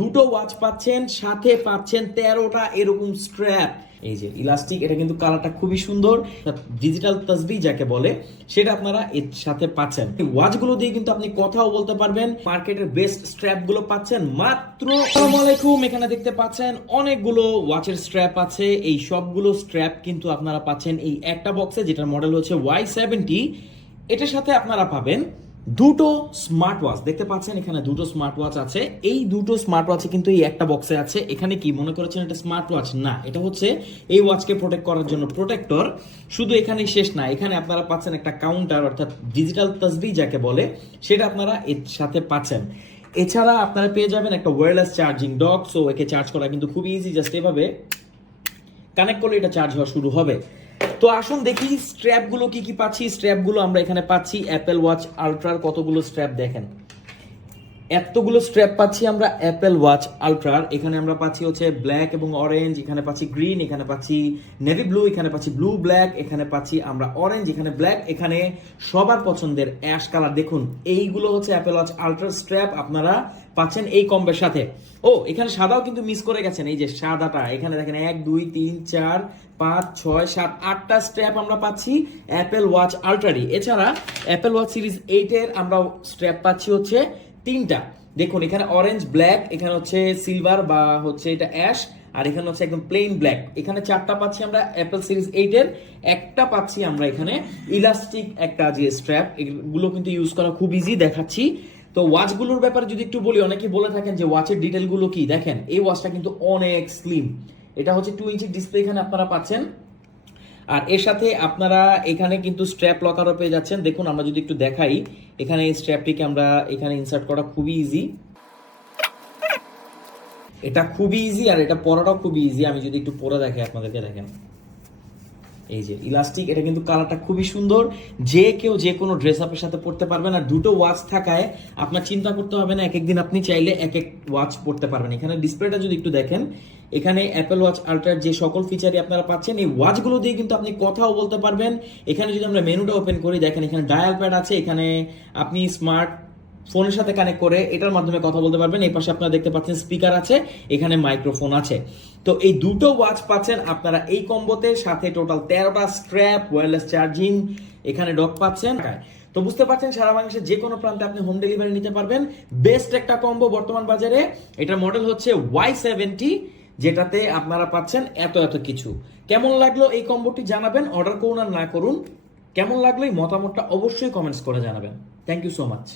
দুটো ওয়াচ পাচ্ছেন, সাথে পাচ্ছেন 13টা এরকম স্ট্র্যাপ। এই যে ইলাস্টিক, এটা কিন্তু কালারটা খুবই সুন্দর, ডিজিটাল তাসবিহ যাকে বলে সেটা আপনারা এর সাথে পাচ্ছেন। এই ওয়াচগুলো দিয়ে কিন্তু আপনি কথাও বলতে পারবেন। মার্কেটের বেস্ট স্ট্র্যাপ গুলো পাচ্ছেন মাত্র। আসসালামু আলাইকুম, এখানে দেখতে পাচ্ছেন অনেকগুলো ওয়াচের স্ট্র্যাপ আছে। এই সবগুলো স্ট্র্যাপ কিন্তু আপনারা পাচ্ছেন এই একটা বক্সে, যেটার মডেল হচ্ছে Y70। এটার সাথে আপনারা পাবেন দুটো স্মার্ট ওয়াচ। দেখতে পাচ্ছেন এখানে দুটো স্মার্ট ওয়াচ আছে। এই দুটো স্মার্ট ওয়াচে কিন্তু এই একটা বক্সে আছে। এখানে কি মনে করেছেন এটা স্মার্ট ওয়াচ? না, এটা হচ্ছে এই ওয়াচকে প্রোটেক্ট করার জন্য প্রোটেক্টর। শুধু এখানেই শেষ না, এখানে আপনারা পাচ্ছেন একটা কাউন্টার, অর্থাৎ ডিজিটাল তাসবিহ যাকে বলে সেটা আপনারা এর সাথে পাচ্ছেন। এছাড়া আপনারা পেয়ে যাবেন একটা ওয়্যারলেস চার্জিং ডক। সো একে চার্জ করা কিন্তু খুব ইজি, জাস্ট এভাবে কানেক্ট করলে এটা চার্জ হওয়া শুরু হবে। তো আসুন দেখি স্ট্র্যাপগুলো কি কি পাচ্ছি। স্ট্র্যাপগুলো আমরা এখানে পাচ্ছি অ্যাপেল ওয়াচ আলট্রার কতগুলো স্ট্র্যাপ দেখেন, এতগুলো স্ট্র্যাপ পাচ্ছি আমরা অ্যাপেল ওয়াচ আলট্রার। এখানে আমরা পাচ্ছি হচ্ছে ব্ল্যাক এবং অরেঞ্জ, এখানে পাচ্ছি গ্রিন, এখানে পাচ্ছি নেভি ব্লু, এখানে পাচ্ছি ব্লু ব্ল্যাক, এখানে পাচ্ছি আমরা অরেঞ্জ, এখানে ব্ল্যাক, এখানে সবার পছন্দের অ্যাশ কালার। দেখুন এইগুলো হচ্ছে অ্যাপেল ওয়াচ আলট্রার স্ট্র্যাপ, আপনারা পাচ্ছেন এই কম্বের সাথে। ও এখানে সাদাও কিন্তু মিস করে গেছেন, এই যে সাদাটা এখানে দেখেন 1 2 3 4 5 6 7 8টা স্ট্র্যাপ আমরা পাচ্ছি অ্যাপেল ওয়াচ আলট্রারি। এছাড়া অ্যাপেল ওয়াচ সিরিজ 8 এর আমরা স্ট্র্যাপ পাচ্ছি হচ্ছে 3টা। দেখুন এখানে অরেঞ্জ ব্ল্যাক, এখানে হচ্ছে সিলভার বা হচ্ছে এটা অ্যাশ, আর এখানে হচ্ছে একদম প্লেন ব্ল্যাক। এখানে 4টা পাচ্ছি আমরা অ্যাপেল সিরিজ 8 এর, একটা পাচ্ছি আমরা এখানে ইলাস্টিক একটা যে স্ট্র্যাপ। এগুলো কিন্তু ইউজ করা খুব ইজি, দেখাচ্ছি। তো ওয়াচগুলোর ব্যাপারে যদি একটু বলি, অনেকেই বলে থাকেন যে ওয়াচের ডিটেলগুলো কি। দেখেন এই ওয়াচটা কিন্তু অনেক স্লিম, এটা হচ্ছে 2 ইঞ্চি ডিসপ্লে এখানে আপনারা পাচ্ছেন। আর এর সাথে আপনারা এখানে কিন্তু স্ট্র্যাপ লকারও পেয়ে যাচ্ছেন। দেখুন আমরা যদি একটু দেখাই, এখানে এই স্ট্র্যাপটিকে আমরা এখানে ইনসার্ট করা খুবই ইজি, এটা খুবই ইজি, আর এটা পরাটাও খুবই ইজি। আমি যদি একটু পরে দেখাই আপনাদেরকে, দেখেন এই যে ইলাস্টিক, এটা কিন্তু কালারটা খুবই সুন্দর, যে কেউ যে কোনো ড্রেস আপের সাথে পড়তে পারবেন। আর দুটো ওয়াচ থাকায় আপনার চিন্তা করতে হবে না, এক একদিন আপনি চাইলে এক এক ওয়াচ পড়তে পারবেন। এখানে ডিসপ্লেটা যদি একটু দেখেন, এখানে অ্যাপেল ওয়াচ আলট্রার যে সকল ফিচারই আপনারা পাচ্ছেন, এই ওয়াচগুলো দিয়ে কিন্তু আপনি কথাও বলতে পারবেন। এখানে যদি আমরা মেনুটা ওপেন করি, দেখেন এখানে ডায়াল প্যাড আছে, এখানে আপনি স্মার্ট ফোনের সাথে কানেক্ট করে এটার মাধ্যমে কথা বলতে পারবেন। এই পাশে আপনারা দেখতে পাচ্ছেন স্পিকার আছে, এখানে মাইক্রোফোন আছে। তো এই দুটো ওয়াচ পাচ্ছেন আপনারা এই কম্বোতে, সাথে টোটাল 13টা স্ট্র্যাপ, ওয়্যারলেস চার্জিং, এখানে ডক পাচ্ছেন। তো বুঝতে পারছেন সারা বাংলাদেশের যে কোনো প্রান্তে আপনি হোম ডেলিভারি নিতে পারবেন। বেস্ট একটা কম্বো বর্তমান বাজারে। এটার মডেল হচ্ছে Y70, যেটাতে আপনারা পাচ্ছেন এত এত কিছু। কেমন লাগলো এই কম্বোটি জানাবেন, অর্ডার করুন আর না করুন কেমন লাগলো এই মতামতটা অবশ্যই কমেন্টস করে জানাবেন। Thank you so much.